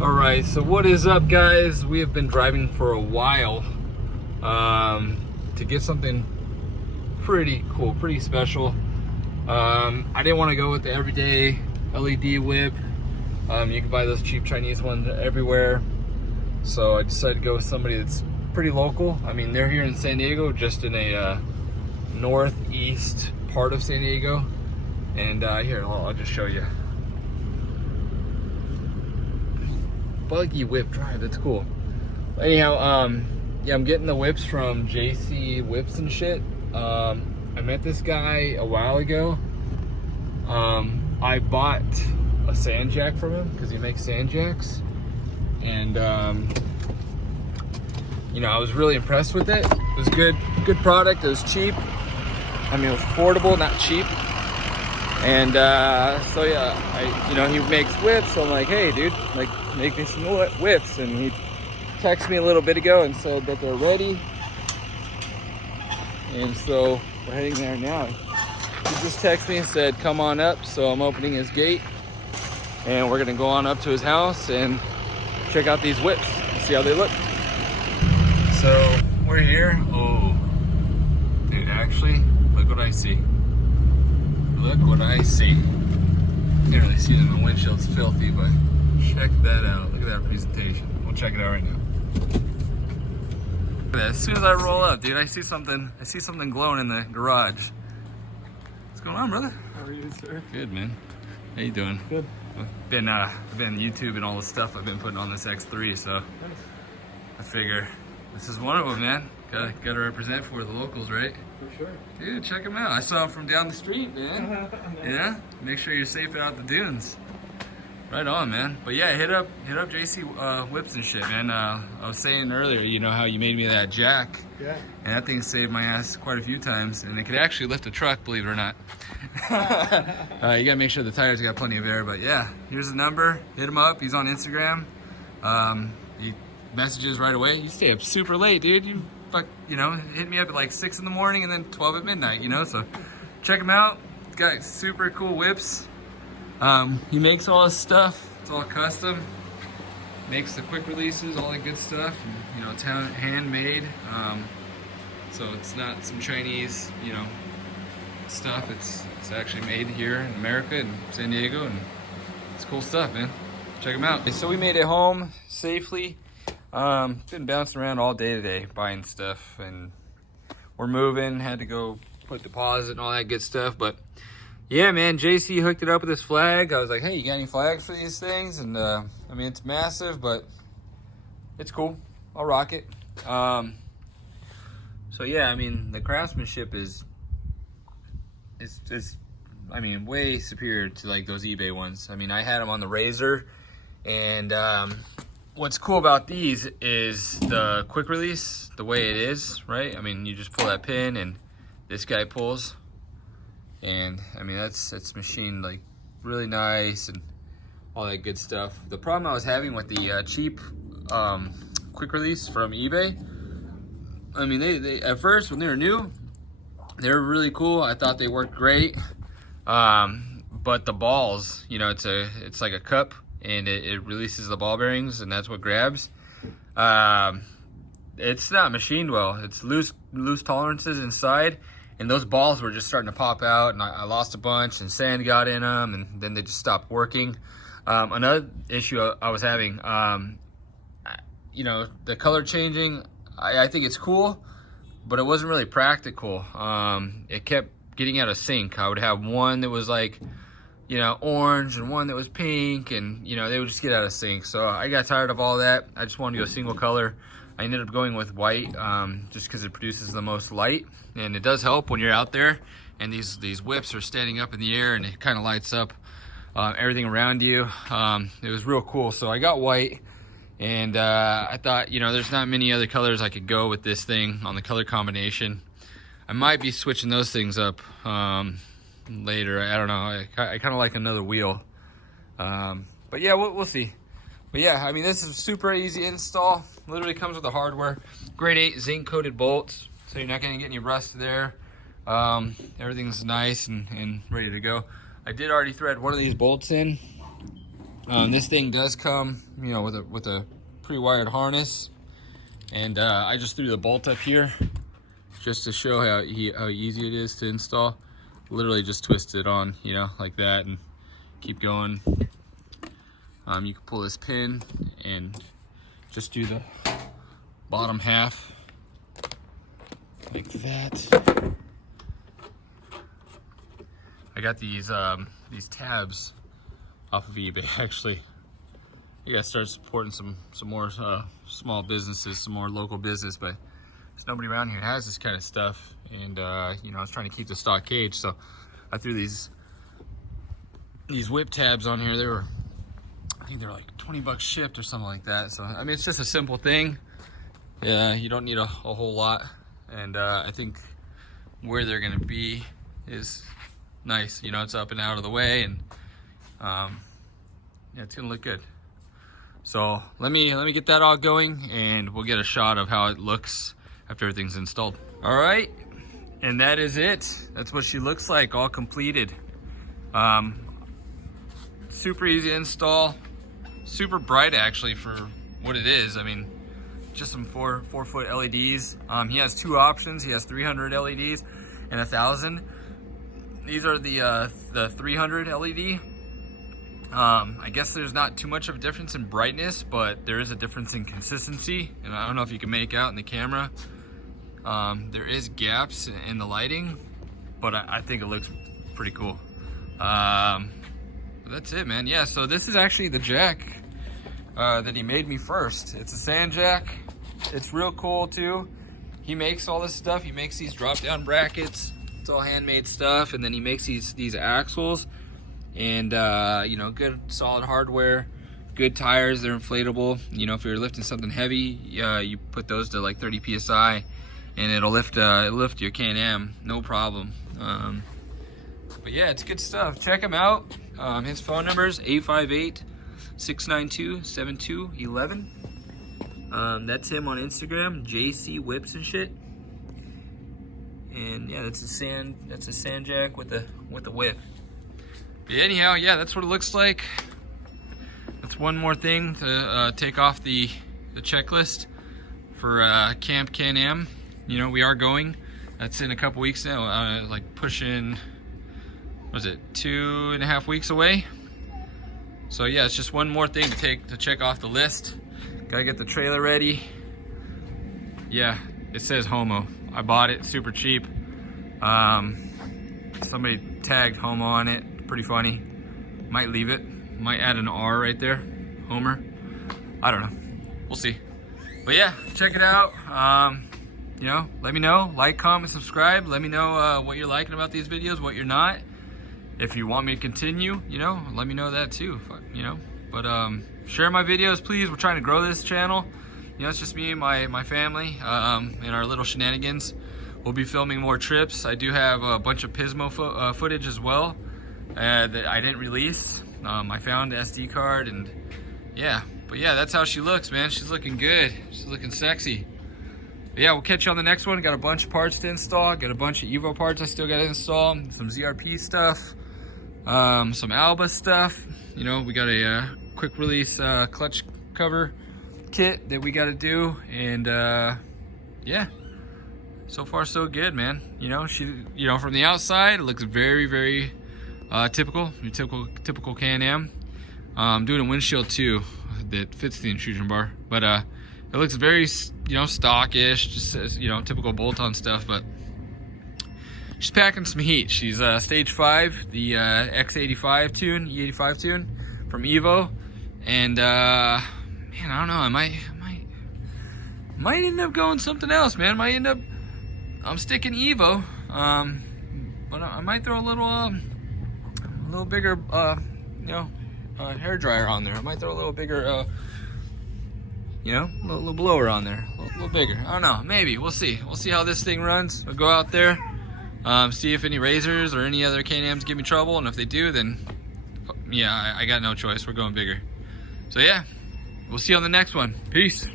All right, so what is up, guys? We have been driving for a while to get something pretty cool, pretty special. I didn't want to go with the everyday LED whip. You can buy those cheap Chinese ones everywhere. So I decided to go with somebody that's pretty local. I mean, they're here in San Diego, just in a northeast part of San Diego. And here, I'll just show you. Buggy whip drive, that's cool. Anyhow, yeah, I'm getting the whips from JC Whips and Shit. I met this guy a while ago. I bought a sand jack from him because he makes sand jacks, and you know, I was really impressed with it. It was good product. It was cheap. I mean, it was affordable, not cheap. And so yeah, you know, he makes whips. So I'm like, hey, dude, like, make me some whips. And he texted me a little bit ago and said that they're ready. And so we're heading there now. He just texted me and said, come on up. So I'm opening his gate, and we're gonna go on up to his house and check out these whips and see how they look. So we're here. Oh, dude, actually, look what I see. Look what I see. Can't really see it in the windshield's filthy, but check that out. Look at that presentation. We'll check it out right now. Look at that. As soon as I roll up, dude, I see something glowing in the garage. What's going on, brother? How are you, sir? Good, man. How you doing? Good. I've been YouTube and all the stuff I've been putting on this X3, so Nice. I figure this is one of them, man. Gotta represent for the locals, right? For sure. Dude, check them out. I saw them from down the street, man. Yeah? Make sure you're safe out the dunes. Right on, man. But yeah, hit up JC Whips and Shit, man. I was saying earlier, you know how you made me that jack. Yeah. And that thing saved my ass quite a few times. And it could actually lift a truck, believe it or not. You gotta make sure the tires got plenty of air. But yeah, here's the number. Hit him up. He's on Instagram. He messages right away. You stay up super late, dude. You know, hit me up at like 6 in the morning and then 12 at midnight, you know? So check him out. He's got super cool whips. He makes all his stuff. It's all custom. Makes the quick releases, all that good stuff. And, you know, it's handmade. So it's not some Chinese, you know, stuff. It's actually made here in America, in San Diego, and it's cool stuff, man. Check him out. So we made it home safely. Been bouncing around all day today buying stuff, and we're moving. Had to go put deposit and all that good stuff, but yeah, man, JC hooked it up with this flag. I was like, hey, you got any flags for these things? And I mean, it's massive, but it's cool. I'll rock it. So yeah, I mean, the craftsmanship is I mean, way superior to like those eBay ones. I mean, I had them on the Razor, and what's cool about these is the quick release, the way it is, right? I mean, you just pull that pin and this guy pulls, and I mean, that's machined like really nice and all that good stuff. The problem I was having with the cheap quick release from eBay, I mean, they at first when they were new, they were really cool. I thought they worked great, but the balls, you know, it's like a cup, and it releases the ball bearings, and that's what grabs. It's not machined well. It's loose tolerances inside, and those balls were just starting to pop out, and I lost a bunch, and sand got in them, and then they just stopped working. Another issue I was having, you know, the color changing, I think it's cool, but it wasn't really practical. It kept getting out of sync. I would have one that was like, you know, orange, and one that was pink, and you know, they would just get out of sync. So I got tired of all that. I just wanted to go single color. I ended up going with white, just because it produces the most light, and it does help when you're out there and these whips are standing up in the air, and it kind of lights up everything around you. It was real cool. So I got white, and I thought, you know, there's not many other colors I could go with this thing on the color combination. I might be switching those things up later. I don't know. I kind of like another wheel, but yeah, we'll see. But yeah, I mean, this is super easy install. Literally comes with the hardware. Grade 8 zinc coated bolts, so you're not gonna get any rust there. Everything's nice and ready to go. I did already thread one of these bolts in. This thing does come, you know, with a pre-wired harness, and I just threw the bolt up here just to show how easy it is to install. Literally just twist it on, you know, like that, and keep going. You can pull this pin and just do the bottom half like that. I got these tabs off of eBay, actually. You gotta start supporting some more small businesses, some more local business, but there's nobody around here that has this kind of stuff. And you know, I was trying to keep the stock cage, so I threw these whip tabs on here. They were, I think they're like 20 bucks shipped or something like that. So I mean, it's just a simple thing. Yeah, you don't need a whole lot, and I think where they're gonna be is nice. You know, it's up and out of the way, and yeah, it's gonna look good. So let me get that all going, and we'll get a shot of how it looks after everything's installed. All right, and that is it. That's what she looks like, all completed. Super easy to install, super bright actually for what it is. I mean, just some 4-foot LEDs. He has two options. He has 300 LEDs and 1,000. These are the 300 LED. I guess there's not too much of a difference in brightness, but there is a difference in consistency, and I don't know if you can make out in the camera. There is gaps in the lighting, but I think it looks pretty cool. But that's it, man. Yeah, so this is actually the jack that he made me first. It's a sand jack. It's real cool too. He makes all this stuff. He makes these drop-down brackets. It's all handmade stuff, and then he makes these axles, and you know, good solid hardware, good tires. They're inflatable. You know, if you're lifting something heavy, you put those to like 30 psi, and it'll lift your Can-Am, no problem. But yeah, it's good stuff. Check him out. His phone number is 858-692-7211. That's him on Instagram, JC Whips and Shit. And yeah, that's a sand jack with a whip. But anyhow, yeah, that's what it looks like. That's one more thing to take off the checklist for Camp Can-Am. You know, we are going. That's in a couple weeks now. Like pushing, what is it, 2.5 weeks away? So yeah, it's just one more thing to check off the list. Gotta get the trailer ready. Yeah, it says Homo. I bought it super cheap. Somebody tagged Homo on it. Pretty funny. Might leave it. Might add an R right there. Homer. I don't know. We'll see. But yeah, check it out. You know, let me know. Like, comment, subscribe. Let me know what you're liking about these videos, what you're not. If you want me to continue, you know, let me know that too. You know. But share my videos, please. We're trying to grow this channel. You know, it's just me and my family and our little shenanigans. We'll be filming more trips. I do have a bunch of Pismo footage as well that I didn't release. I found the SD card, and yeah. But yeah, that's how she looks, man. She's looking good. She's looking sexy. But yeah, we'll catch you on the next one. Got a bunch of parts to install. Got a bunch of Evo parts I still got to install. Some ZRP stuff. Some Alba stuff. You know, we got a quick release clutch cover kit that we got to do, and yeah, so far so good, man. You know, you know, from the outside it looks very, very typical Can-Am. Doing a windshield too that fits the intrusion bar, but it looks very, you know, stockish, just says, you know, typical bolt-on stuff. But she's packing some heat. She's stage 5, the X85 tune, E85 tune from Evo, and man, I don't know. I might end up going something else, man. Might end up. I'm sticking Evo, but I might throw a little bigger, you know, hair dryer on there. I might throw a little bigger, you know, a little blower on there, a little bigger. I don't know. Maybe we'll see. We'll see how this thing runs. I'll go out there, see if any razors or any other Can-Ams give me trouble, and if they do, then yeah, I got no choice. We're going bigger. So yeah. We'll see you on the next one. Peace.